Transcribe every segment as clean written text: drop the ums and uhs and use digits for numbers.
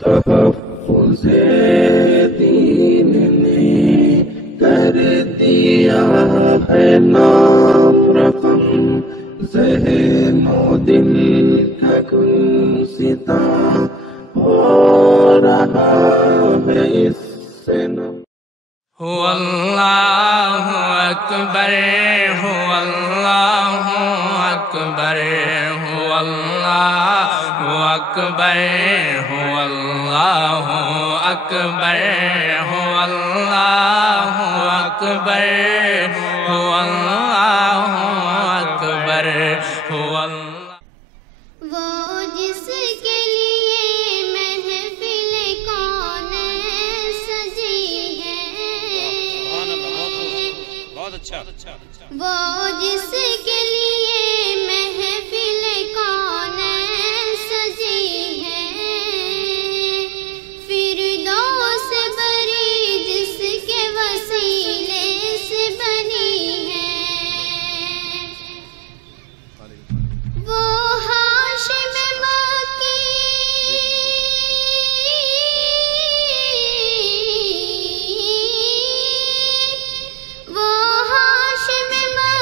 تحفظ دین نے کر دیا ہے نام رقم، ذہن و دل کا گلستاں ہو رہا ہے اس سے نم۔ هو اللہ اکبر، هو اللہ اکبر، هو اللہ اکبر، هو اللہ اکبر، هو اللہ اکبر، هو اللہ اکبر، هو اللہ۔ وہ جس کے لیے محفل کون سجی ہے، بہت اچھا۔ وہ جس کے لیے محفل کون سجی ہے، فردوس بری جس کے وسیلے سے بنی ہے، وہ ہاشم مکی، وہ ہاشم مکی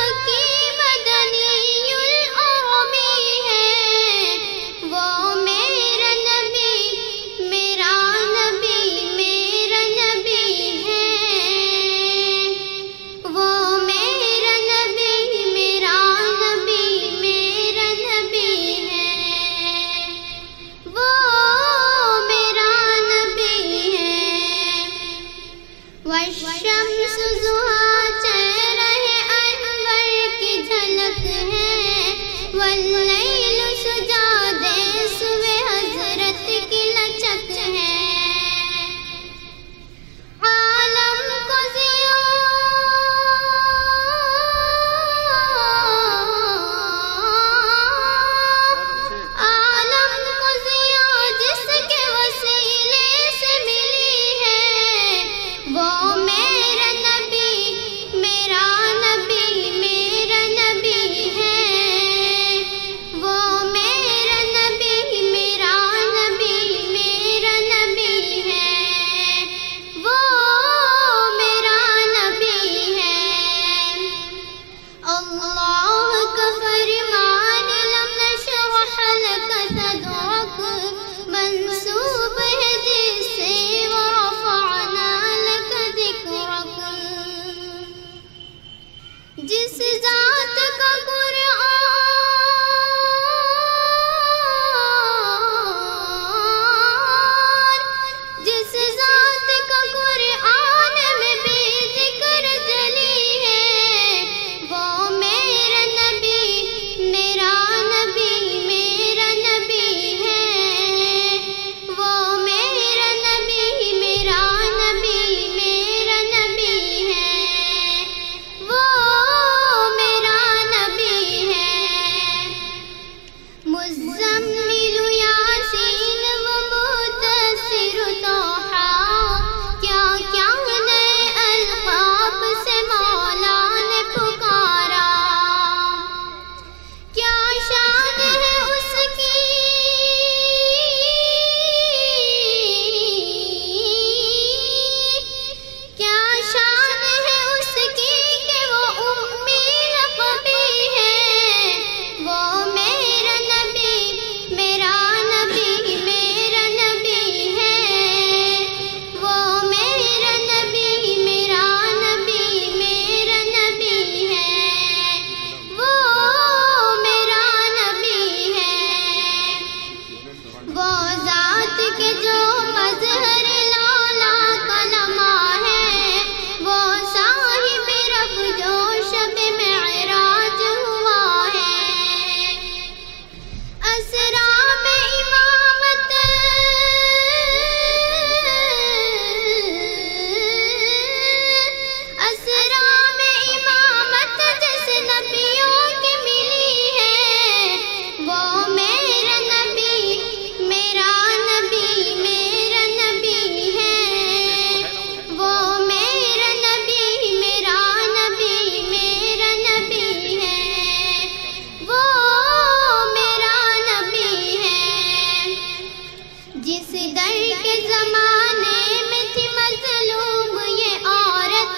حیدر کے زمانے میں تھی مظلوم یہ عورت،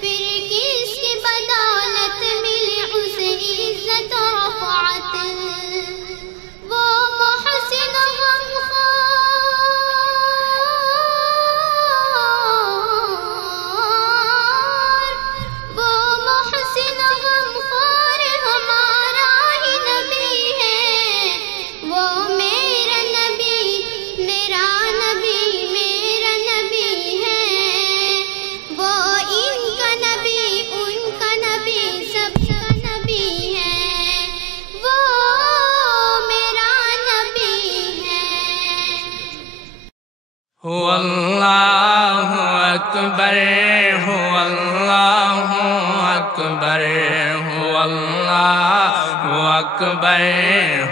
پھر کس کی بدولت ملی اسے عزت و رفعت؟ وہ محسن غمخوار، وہ محسن غمخوار ہمارا ہی نبی ہے، وہ میرا نبی، میرا نبی، میرا نبی ہے، وہ ان کا نبی، ان کا نبی، سب کا نبی ہے، وہ میرا نبی ہے۔ هو اللہ اکبر، هو اللہ اکبر، هو اللہ اکبر،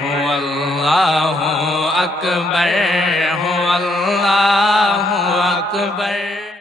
هو اللہ اکبر، هو اللہ اکبر۔